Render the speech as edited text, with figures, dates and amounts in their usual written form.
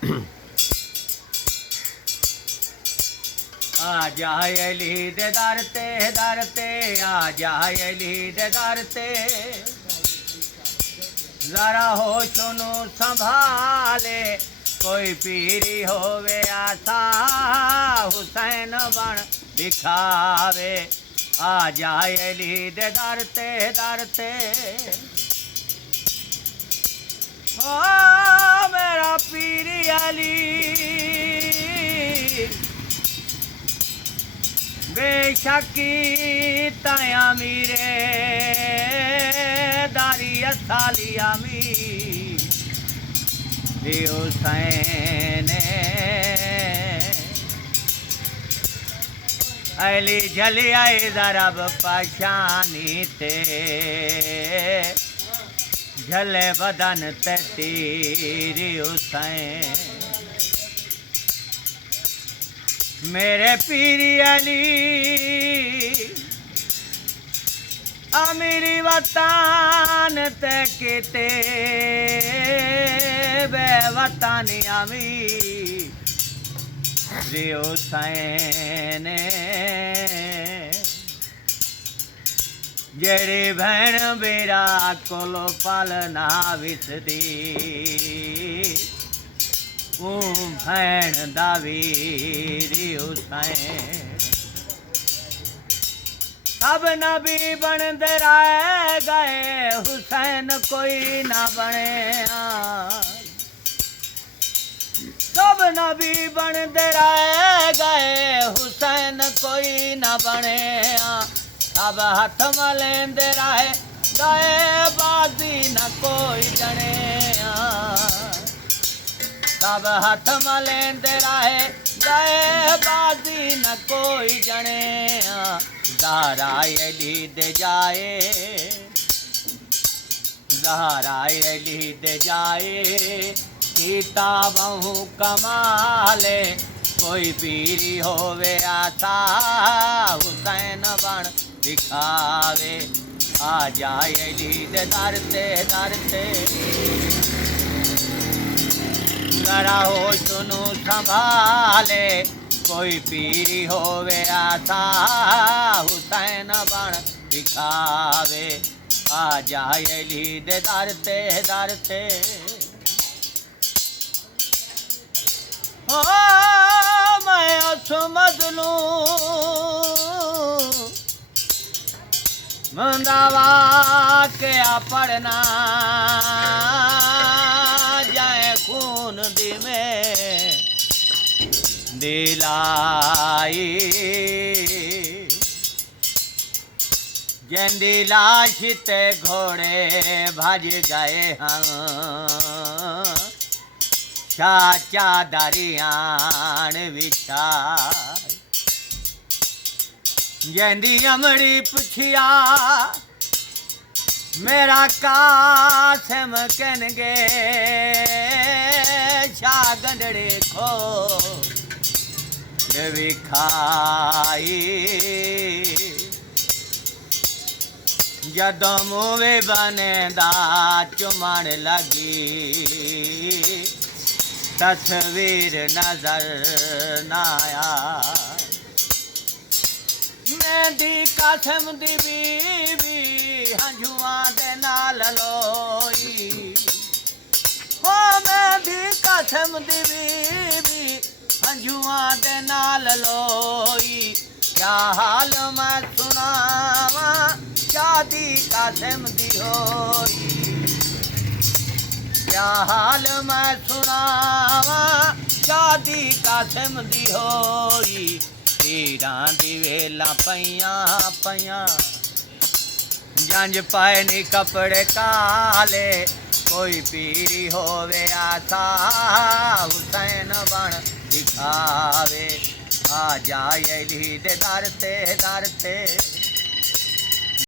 आ जाए अली दे दर ते आ जाए अली दे दर ते जरा होश नू संभाले कोई पीरी होवे आसा हुसैन बन दिखावे आ जाए अली दे दर ते ओ मेरा पीरी अली बेशकी तया मीरे दारी सालिया मी हुसैन अली झलिया दरब पशानी ते झले बदन ते तीरी हुसैन मेरे पीरी अली अमीरी वतन ते किते बेवतनी अमीरी हुसैन जेड़ी भैन बेरा कोलो पालना विसदी भैन दावीरी हुसैन सब नबी बनते रह गए हुसैन कोई ना बने सब नबी बनते रह गए हुसैन कोई ना बने सब हाथ मलेंदे रहे गए बाजी न कोई जने सब हाथ मलेंदे रहे गए बाजी न कोई जने ज़हरा अली दे जाए ज़हरा अली दे जाए सीता बहु कमाले कोई पीरी होवे आसा हुसैन बन दिखावे आ जाए अली दे दर ते जरा हो सुनू संभाले कोई पीरी होवे आसा हुसैन बन दिखावे आ जाए अली दे दर ते ओ मैं असमझ लूं मुंदावा क्या पढ़ना जाए खून दी में दिलाई जंदी लाश ते घोड़े भज गए हम चाचा दरियान विछाई जंदी अमड़ी पुछिया मेरा कासम कन गे शाह गंडड़े खो विखाई जदों मूवे बने दा चुमन लगी तस्वीर नजर ना आया मेंदी कसम दी बीवी हंझुआ दे नाल लोई हो मेंदी कसम दी बीवी हंझुआ दे नाल लोई क्या हाल मैं सुनावा शादी कसम दी होई क्या हाल मैं सुनावा शादी कसम दी होई तीरां दी वेला पईयां जंज पाए नी कपड़े काले कोई पीरी होवे आसा हुसैन बन दिखावे आ जाए अली दे दर ते